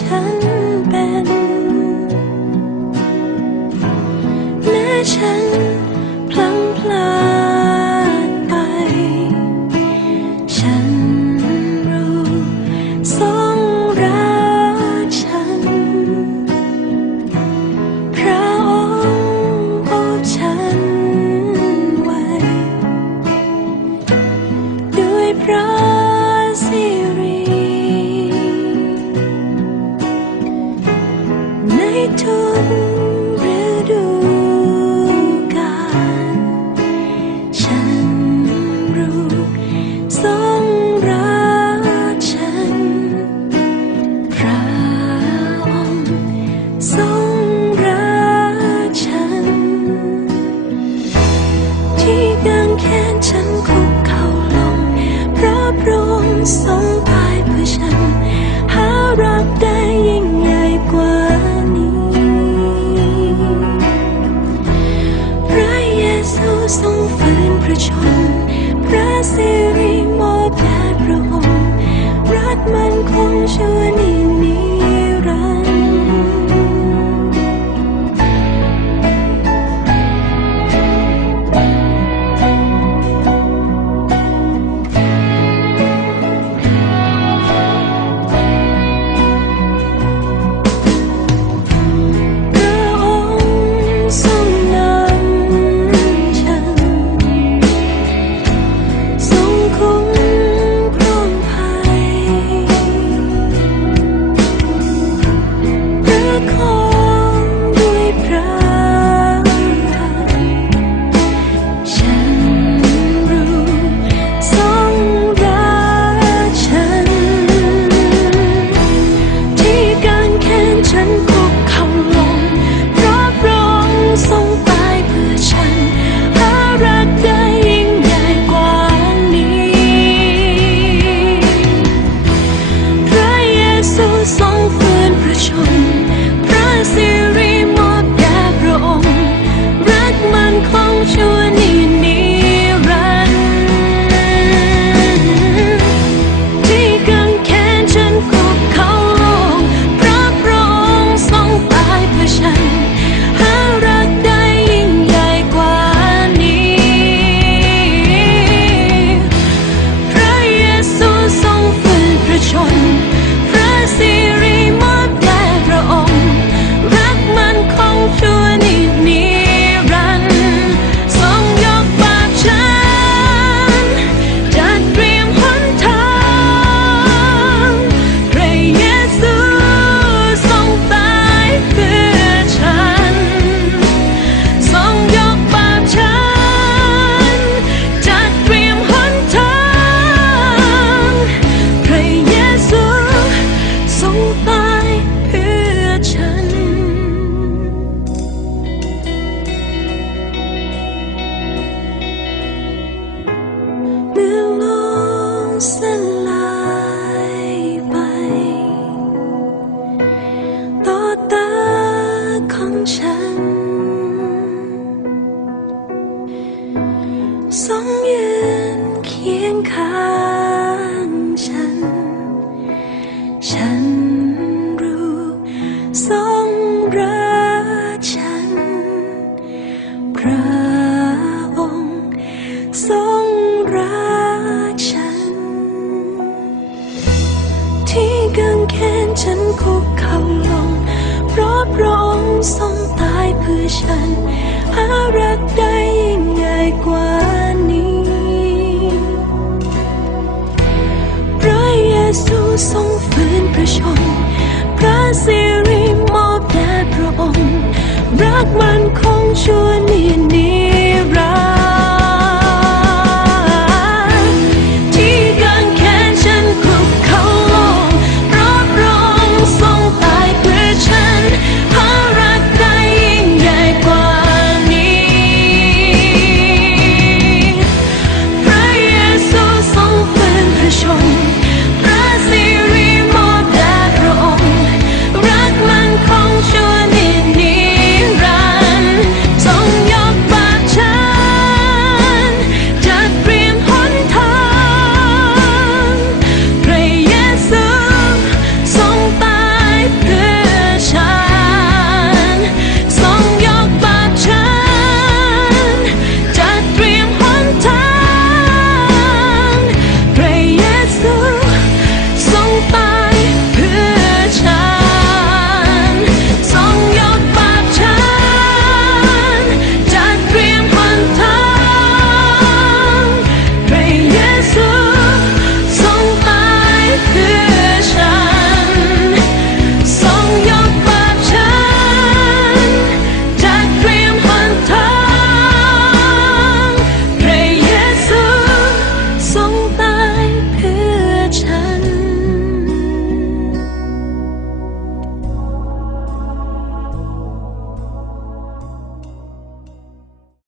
ฉันเป็น แม้ฉันพลังพลาดไป ฉันรู้ทรงรักฉัน พระองค์โอบฉันไว้ ด้วยพระ wish you would so song for in สองยืนเคียงข้างฉัน ฉันรู้สองรักฉัน พระองค์ทรงรักฉัน ที่กังแขนฉันคุกเข่าลง เพราะพระองค์ทรงตายเพื่อฉัน หารักได้ยิ่งใหญ่กว่า são